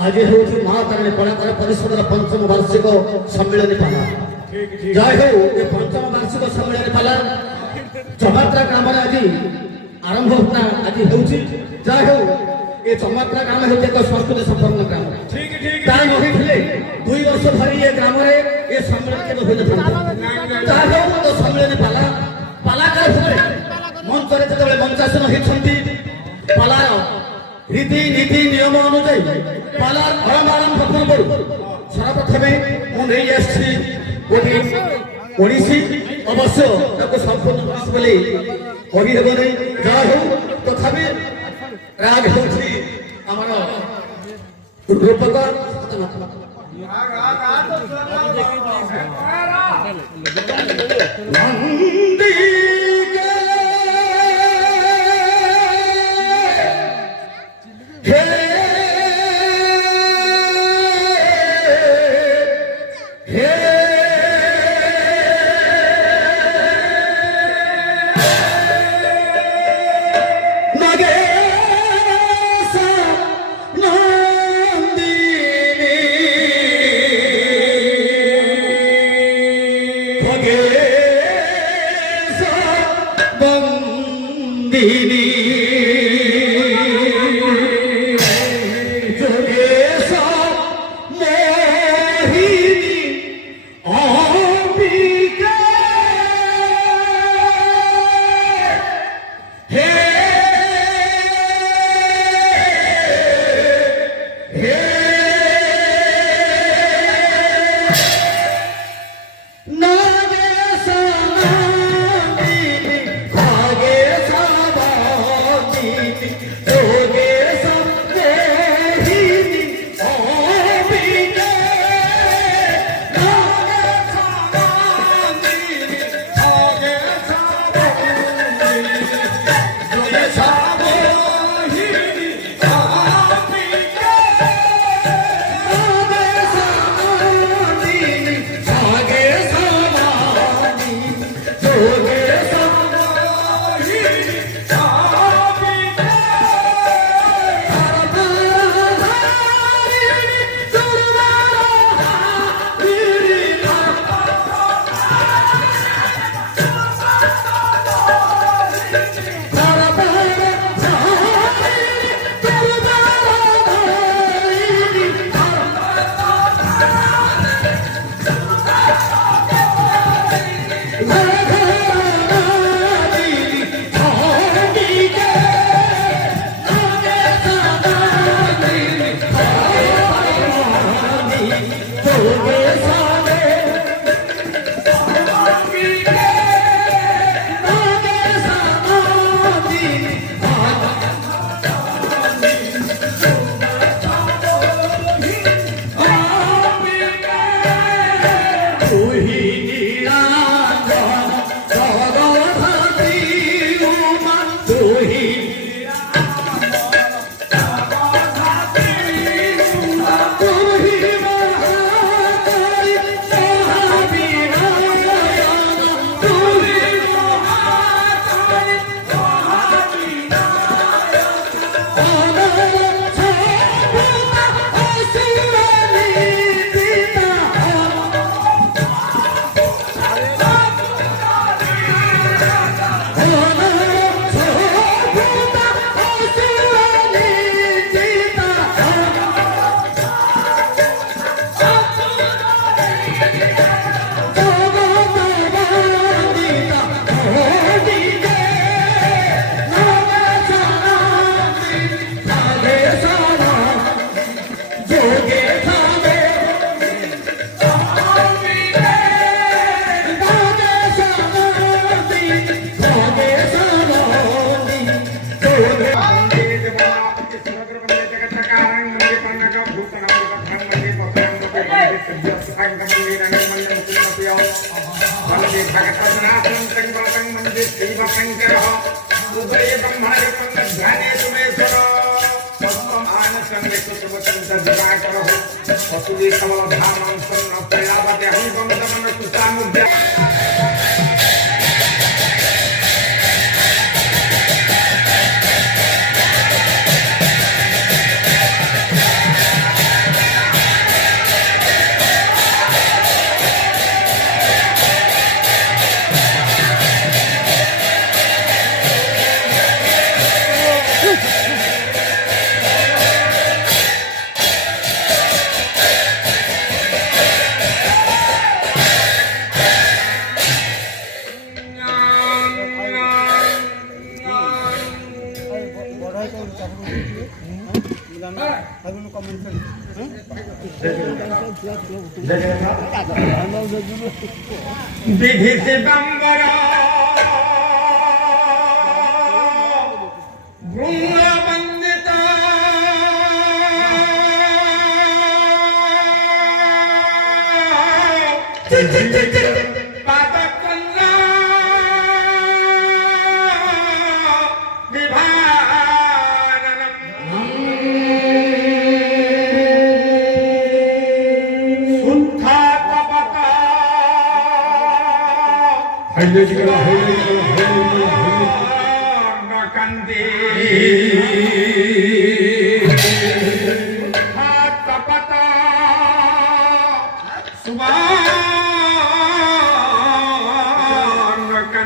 आज हूँ महातारिणी कलाकार परिषद पंचम वार्षिक सम्मेलन पाला जय हो ये पंचम वार्षिक सम्मेलन पाला चमात्रा ग्राम आज आरंभ होता आज हूँ जय हो ये चमात्रा ग्राम हूँ एक संस्कृति संपन्न ग्राम तार रही 2 वर्ष धरी ये ग्राम ये सम्मेलन के जय हो तो सम्मेलन पाला पालाकार मंच जो मंचासन होती पालार रीति नीति नियम अनुजाई पालार आरंभ पूर्व सर्वप्रथमे मुझे ओडिसी अवश्य संपूर्ण बोली कहीहब नहीं जय हो तथापि राग रूपक যোগেশ বন্দিনী যোগেশ মোহিনী অম্বিকা হে হে विधि सितंबर भ्रूण वंदिता पादकन्या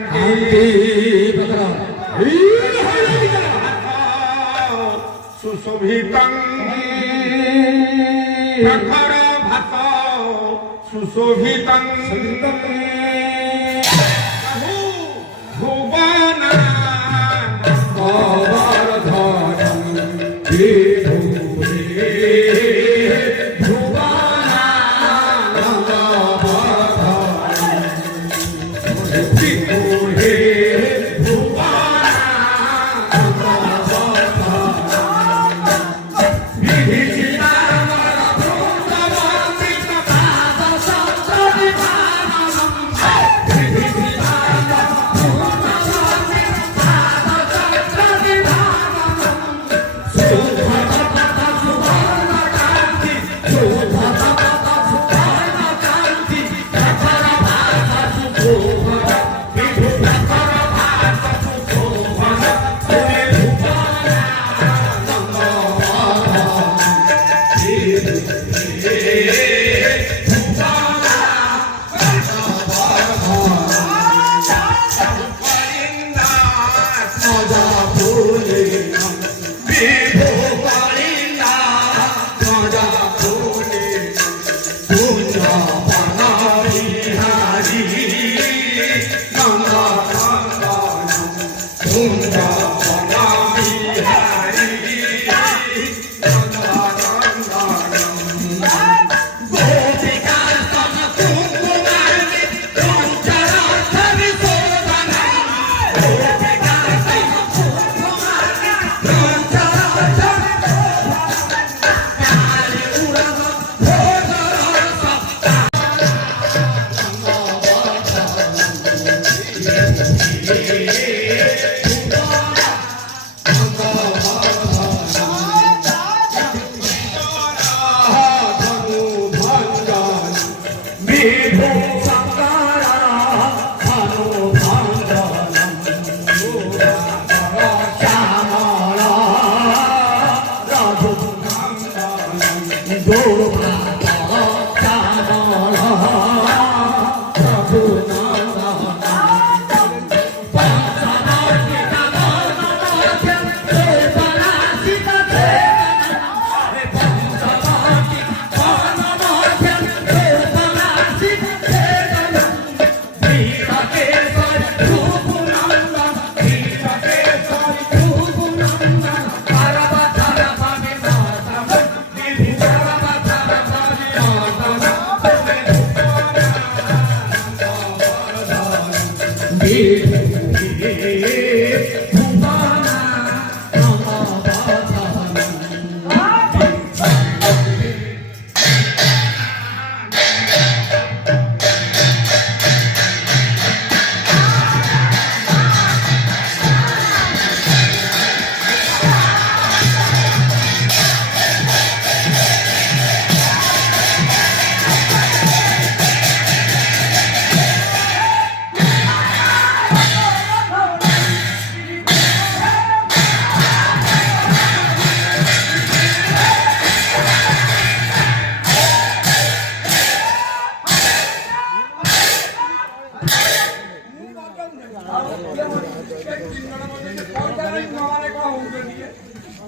କାନ୍ତି ସୁଶୋଭିତଂ ପ୍ରଖର ଭାତ ସୁଶୋଭିତଂ ଭୁବନ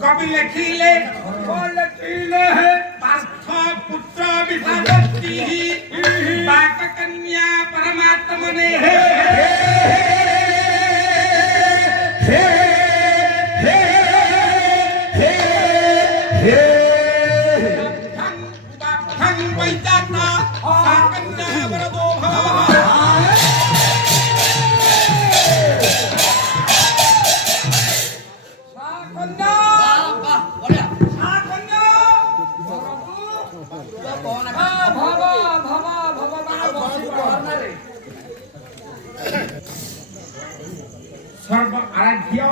कवि लिखिले पार्थ पुत्र विधाती बाक कन्या परमात्मा ने है सर्व आराध्य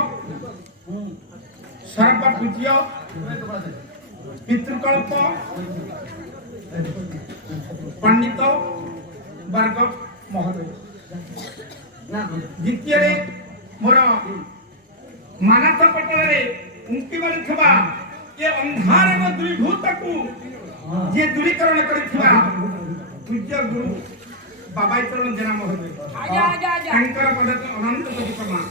सर्व पूज्य पितृकल्प पंडित वर्ग महोदय द्वितीय मोर मानस पटल उंकी मारिथिबा ये अंधार दूरीभूत को जे दूरीकरण करिथिबा पूज्य गुरु बाबा चरण जेना महोदय ତାଙ୍କର ପଦକୁ ଅନନ୍ତ କୋଟି ପ୍ରଣାମ।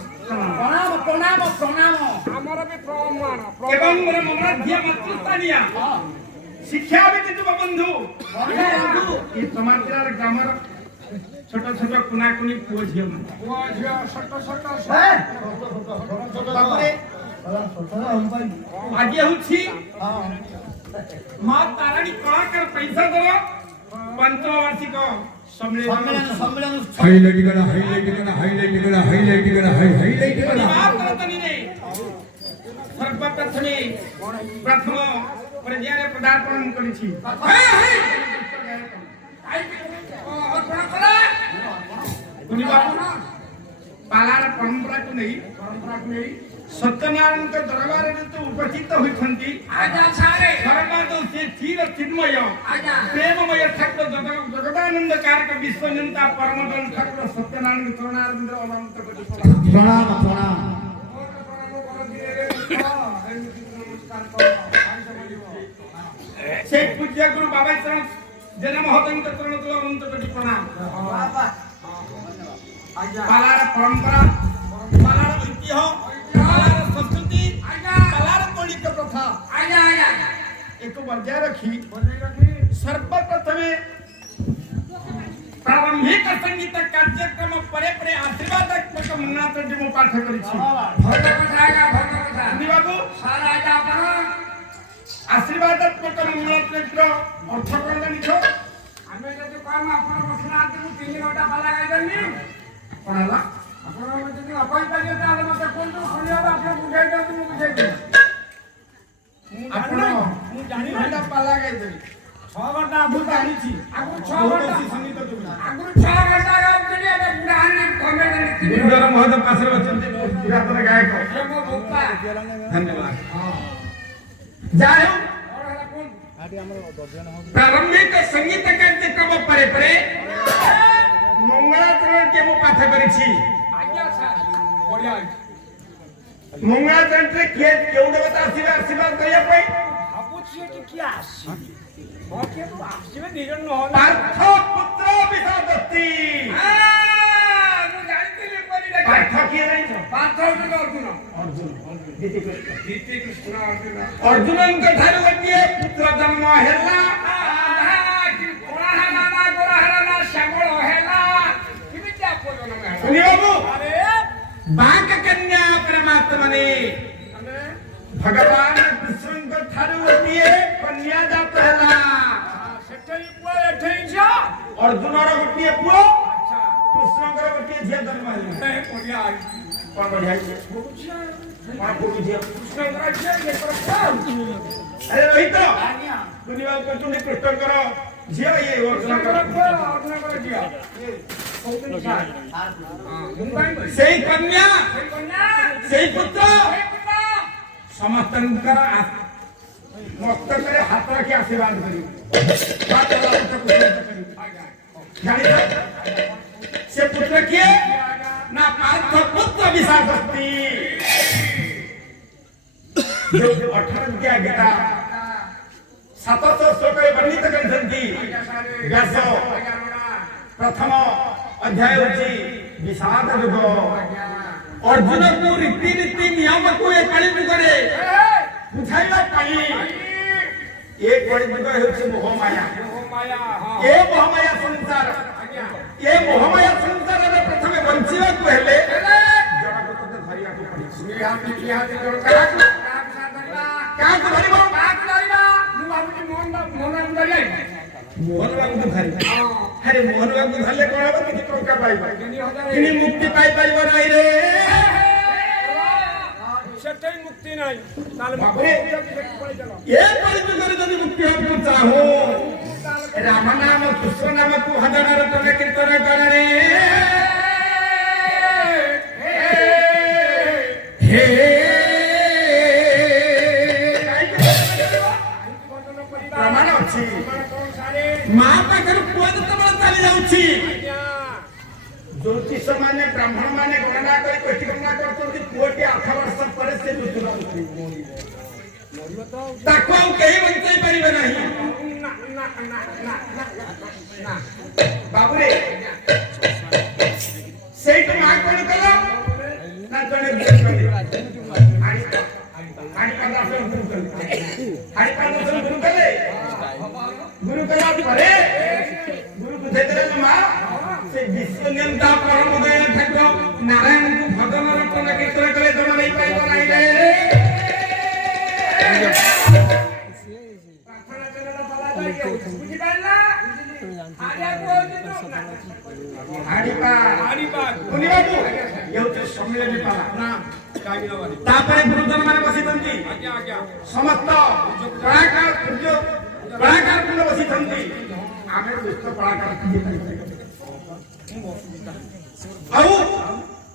ପ୍ରଣାମ ପ୍ରଣାମ ପ୍ରଣାମ। ଆମର ବି ପ୍ରମାଣ ଏବଂ ମୋର ମନର ଝିଅ ମାତୃସ୍ଥାନୀୟ ଶିକ୍ଷା ବ୍ୟତୀତ ବନ୍ଧୁ ଏ ସମାଜର ଗ୍ରାମର ଛୋଟ ଛୋଟ କୁନା କୁନି ପୁଅ ଝିଅ ମାନେ ପୁଅ ଝିଅ ଛୋଟ ଛୋଟ ତାପରେ ଆଜି ହେଉଛି ମା ତାରିଣୀ କଳାକାର ପଇସା ଦର ପଞ୍ଚବାର୍ଷିକ ସମ୍ମିଳନ हाईलाइट करा हाईलाइट करा हाईलाइट करा हाईलाइट करा हाईलाइट करा ସର୍ବପ୍ରଥମେ ପ୍ରଥମ ପର୍ଯ୍ୟାୟରେ ପଦାର୍ପଣ କରିଛି। ପାଲାର ପରମ୍ପରାକୁ ନେଇ ସତ୍ୟନାରାୟଣଙ୍କ ଦରବାରରେ ତ ଉପସ୍ଥିତ ହୋଇଛନ୍ତି ସର୍ବାଦ ସେ ଚିର ଚିନ୍ମୟ ପ୍ରେମମୟ ଠାକୁର ଜଗଦାନନ୍ଦ କାରକ ବିଶ୍ୱନିତା ପରମଦନ ଠାକୁର ସତ୍ୟନାରାୟଣ ଚରଣାରବିନ୍ଦ ଅନନ୍ତ କୋଟି ପ୍ରଣାମ ପ୍ରଣାମ। ସେ ପୂଜ୍ୟ ଗୁରୁ ବାବା ଚରଣ ଜେନ ମହୋଦୟଙ୍କ ଚରଣ ତୁଳ ଅନନ୍ତ କୋଟି ପ୍ରଣାମ। ପାଲାର ପରମ୍ପରା, ପାଲାର ଐତିହ୍ୟ, ପାଲାର ସଂସ୍କୃତି, ପାଲାର ମୌଳିକ ପ୍ରଥା ଏକ ବଜାୟ ରଖି ସର୍ବପ୍ରଥମେ ପ୍ରାରମ୍ଭିକ ସଙ୍ଗୀତ କାର୍ଯ୍ୟକ୍ରମ ପରେ ପରେ ଆଶୀର୍ବାଦାତ୍ମକ ମଙ୍ଗଳାଚରଣ ମୁଁ ପାଠ କରିଛି। ବାବୁ ଆଶୀର୍ବାଦାତ୍ମକ ମଙ୍ଗଳାଚରଣ ଅର୍ଥ କଣ ଜାଣିଛ? ଆମେ ଯଦି କହିବୁ ଆପଣ ବସୁନାହାନ୍ତି ମୁଁ 3 ଘଣ୍ଟା ପାଲା ଗାଇଦେବି। କଣ ହେଲା? ଆପଣ ଯଦି ନ କହିପାରିବେ ତାହେଲେ ମତେ କୁହନ୍ତୁ, ଶୁଣିବାକୁ ଆପଣ ବୁଝେଇ ଦିଅନ୍ତୁ, ମୁଁ ବୁଝେଇଦେବି। ଆପଣ ମୁଁ ଜାଣିନି ପାଲା ଗାଇଦେବି 6 ଘଣ୍ଟା ମୁଁ ଜାଣିଛି ଆଗରୁ 6 ଘଣ୍ଟା ସଙ୍ଗୀତ ଦୁନିଆ ଆଗରୁ 6 ଘଣ୍ଟା ଗାଉଥିଲି, ଏବେ ବୁଢା ହାନି କମେଇ ଦେଲି। ଗୁରୁଦ୍ୱାର ମହୋଦୟ ପାଶରେ ଅଛନ୍ତି ପୁରାତନ ଗାୟକ। ଏ ମୋ ବୋପା ଧନ୍ୟବାଦ। ଯାହା ହେଉ ପ୍ରାରମ୍ଭିକ ସଙ୍ଗୀତ କାର୍ଯ୍ୟକ୍ରମ ପରେ ପରେ ମଙ୍ଗଳାଚରଣକେ ମୁଁ ପାଠ କରିଛି। ଆଜ୍ଞା ସାର୍, ବଢିଆ ହେଇଛି। ମଙ୍ଗଳାଚରଣରେ କିଏ କେଉଁ ଦେବତା ଆସିବେ ଆଶୀର୍ବାଦ କରିବା ପାଇଁ? ଭାବୁଛି ଏଠି କିଏ ଆସିବେ? ହଁ, କିଏ ତ ଆସିବେ, 2 ଜଣ ନହେଲେ ପାର୍ଥ ପୁତ୍ର ବିଷାଦସ୍ତି। ମୁଁ ଜାଣିଥିଲି ପରିଡ଼ା ପାର୍ଥ କିଏ ଜାଣିଛ? ପାର୍ଥ ହଉଛନ୍ତି ଅର୍ଜୁନ। ଶ୍ରୀକୃଷ୍ଣ ଅର୍ଜୁନଙ୍କ ଠାରୁ ଗୋଟିଏ ପୁତ୍ର ଜନ୍ମ ହେଲା। କଳା ହେଲା ନା ଗୋରା ହେଲା ନା ଶ୍ୟାମଳ ହେଲା, କେମିତି ଆପଜନ ଶୁଣିବାକୁ ଆରେ ବାଙ୍କ କନ୍ୟା ପରମାତ୍ମା ने भगवान कृष्ण ठारू गोटे कन्या जात है। ସେଠେଇ ପୁଅ ଏଠେଇ ଝିଅ। अर्जुन गोटे पुओ कृष्ण गोटे झील जन्म है। ବଢିଆ ହେଇଛି। कौन बढ़िया କୃଷ୍ଣଙ୍କର ଝିଅ, ଇଏଙ୍କର ପୁଅ। अरे रोहित दुनिया कृष्ण झील ये କୃଷ୍ଣଙ୍କର ପୁଅ, ଅର୍ଜୁନଙ୍କର ଝିଅ। से कन्या ସେଇ କନ୍ୟା, से पुत्र ସେଇ ପୁତ୍ର। समस्त मस्तक हाथ रखी आशीर्वाद करी से पुत्र किए ना पार्थ पुत्र विषादस्ति। जो 18 गीता 700 श्लोक वर्णित करछंती व्यास। प्रथम अध्याय होची विषाद युग। अर्जुन को रीति रीति नियम को ए कଳି युगरे बुझाइला पाई ए कଳି युग होची मोह माया। ମାୟା, ହଁ। ए मोह माया संसार ए मोह माया संसार रे प्रथमे बंचिवा को हेले जगत को धरिया को पड़ी। ନିହାତି ନିହାତି ଦରକାର। କାହାକୁ କାହାକୁ ଧରିବ? କାହାକୁ ଧରିବା? ମୁଁ ଭାବୁଛି ମୋହନ ଧରିବା। मोहन बाबू को धरि। अरे मोहन बाबू धरले कोन हबो कि टंका पाइबा 3000 किनी मुक्ति पाई परिबो नाही रे। ସେଠେଇ ମୁକ୍ତି ନାହିଁ। ତାହେଲେ ବାପରେ। ପଳେଇଚାଲ। ए परिजुगरे जदि मुक्ति हबो चाहो राम नाम कृष्ण नाम को हजार रटने कीर्तन करणे। हे प्रमाण अछि मां पाखर पुआ जतबे चली जाउछि ज्योतिष माने ब्राह्मण माने गणना करी कोठी गणना करछन्ति पुओटी 8 वर्ष पर से मृत्यु ताको आउ केही बंचाई परिबे नाही। बाबूरे ସେଇଠୁ ମା କଣ କଲ ନା ଜଣେ ଗୁରୁ କଲେ गुरु कला परे गुरु बुझेतरे मा से विश्वनियंता परम दया ठाकुर नारायण को भजन रटन कीर्तन करे जन नहीं पाई बनाइले प्रार्थना करला बाला जाई बुझि पाइला आजा बोलते हाडीपा कुनी बाबू येउते सम्मेलन पाला ना तापरे गुरुजन माने बसितंती समस्त कलाकार कलाकार कुल बसितंती आमे दुष्ट कलाकार आउ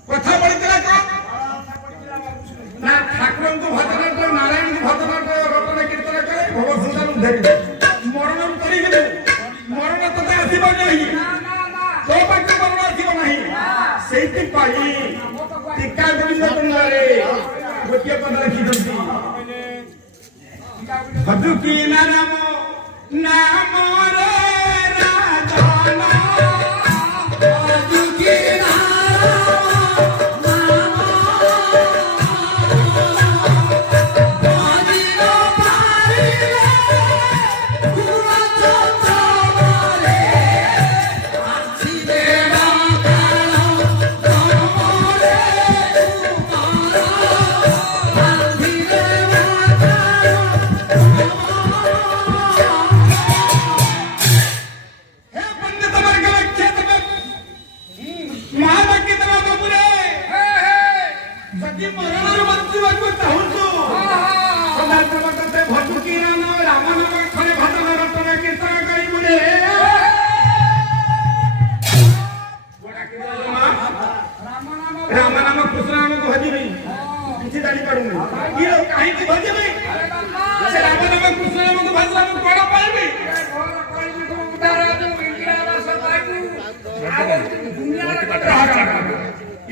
कथा पडितला को ना ठाकुर को भजन को नारायण को भजन को रटन कीर्तन करे भव सुंदर धरि मरण करी गेले मरण तथा आसीबो नहीं तो पक्ष मरण आसीबो नहीं सेति पाई टीका गोविंद कुमारे गोटिया पद लिखितंती भदुकी नाम नाम रे राजन भदुकी राम नाम कृष्ण नाम को भजी नहीं किसी जानी पड़ू नहीं ये लोग कहीं की भजी नहीं से राम नाम कृष्ण नाम को भजला में कोड़ा पाएबे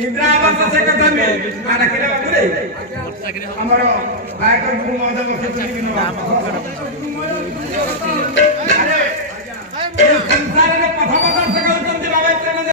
इंदिरा आवास से कथा में आना केले बाबू रे हमरो बायक गुरु महोदय को खेती दिनो